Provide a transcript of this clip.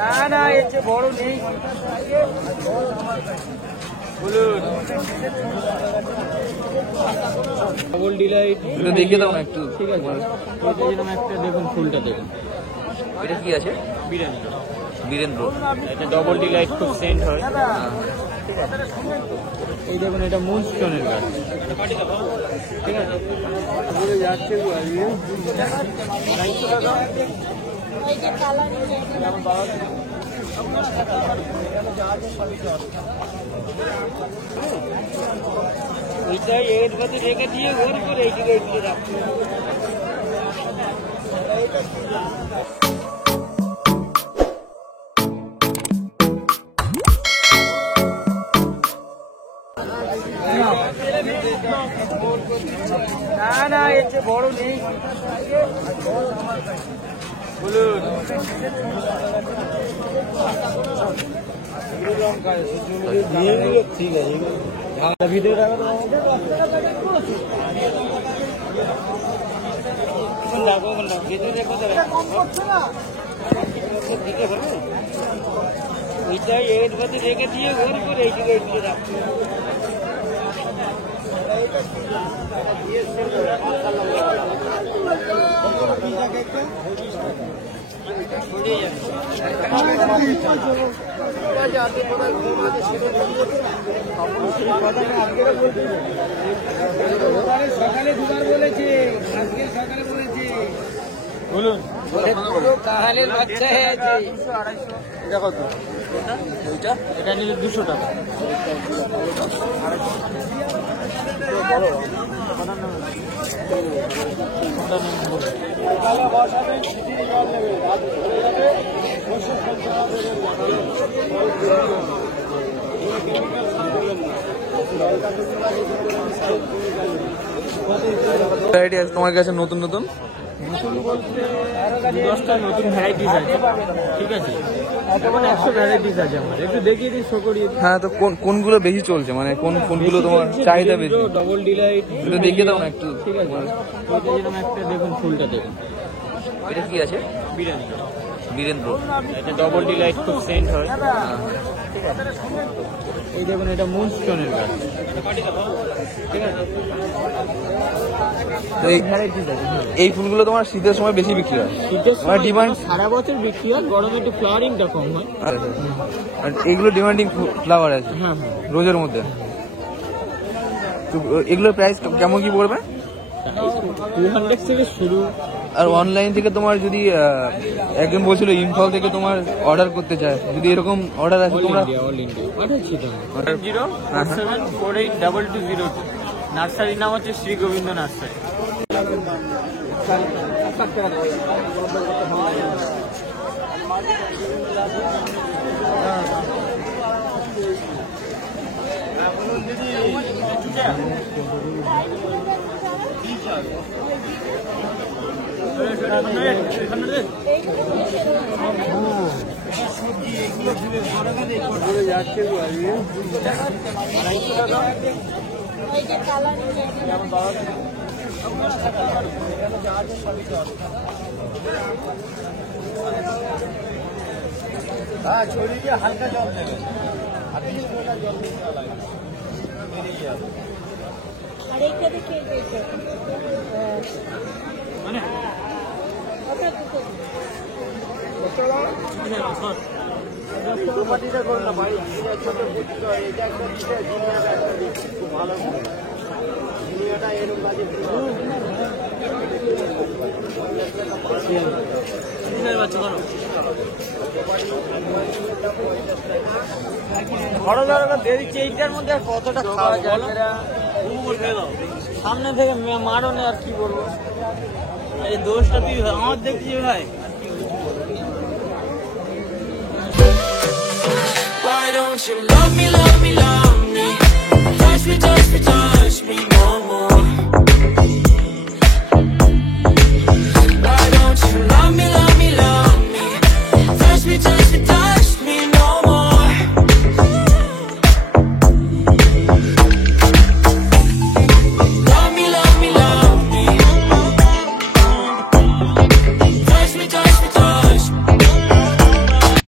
না না এর চেয়ে বড় নেই। বলুন ডবল ডিলাইট দেখিয়ে দাও না একটু। ঠিক আছে, যেরকম একটা দেখুন ফুলটা দেখুন। এটা কি আছে? বীরেন্দ্র। বীরেন্দ্র। এটা ডবল ডিলাইট খুব সেন্ট হয়। এই দেখুন এটা মুনস্টোনের গাছ। ঠিক আছে, যাচ্ছে ওইটাই এর মধ্যে রেখে দিয়ে ওর উপর এইদিকে এইদিকে রাখছে। না না এর চেয়ে বড় নেই। বলুন ঠিক আছে, ভিডিও ওইটাই এর মধ্যে রেখে দিয়ে ওর উপর এইদিকে এইদিকে রাখছে। সকালে দুবার বলেছে, আজকে সকালে বলেছে। বলুন কাহালের বাচ্চা আছে। এটা কত? এটা নিলে 200 টাকা। তোমার কাছে নতুন নতুন বলতে 10টা নতুন ভ্যারাইটিস আছে। ঠিক আছে, এখন 100 ভ্যারাইটিস আছে আমার। একটু দেখিয়ে দিই, শো করিয়ে দিই। হ্যাঁ, তো কোনগুলো বেশি চলছে, মানে কোন কোনগুলো তোমার চাহিদা বেশি? ডবল ডিলাইট এটা দেখিয়ে দাও না একটু। ঠিক আছে, যেরকম একটা দেখুন ফুলটা দেখুন। এটা কি আছে? বীরেন্দ্র। বীরেন্দ্র। এটা ডবল ডিলাইট খুব সেন্ট হয়। ঠিক আছে, এই দেখুন এটা মুনস্টোনের গাছ। ঠিক আছে, তো এই ফুলগুলো তোমার শীতের সময় বেশি বিক্রি হয়? শীতের মানে সময় ডিমান্ড সারা বছর বিক্রি হয়, গরমে একটু ফ্লাওয়ারিংটা কম হয়। আর এইগুলো ডিমান্ডিং ফ্লাওয়ার আছে হ্যাঁ রোজের মধ্যে। তো এগুলোর প্রাইস কেমন কি পড়বে? 200 থেকে শুরু। আর অনলাইন থেকে তোমার যদি একজন বলছিল ইম্ফল থেকে তোমার অর্ডার করতে চায়, যদি এরকম অর্ডার আছে তোমরা? অল ইন্ডিয়া পাঠাচ্ছি তো। 047482202। নার্সারির নাম হচ্ছে শ্রী গোবিন্দ নার্সারি। যাচ্ছে ছড়িয়ে হালকা জল দেবে। মাটিটা করো না ভাই, ছোট এটা একটা খুব ভালো জিনিয়াটা এরকম কাজে বড় ধরনের দেরিচ্ছে। এইটার মধ্যে আর কতটা খাওয়া যায়? সামনে থেকে মারো না, আর কি বলবো। এই দোষটা তুই আমার দেখছি ভাই। Why don't you love me, love me, love me? Touch me, touch me, touch me.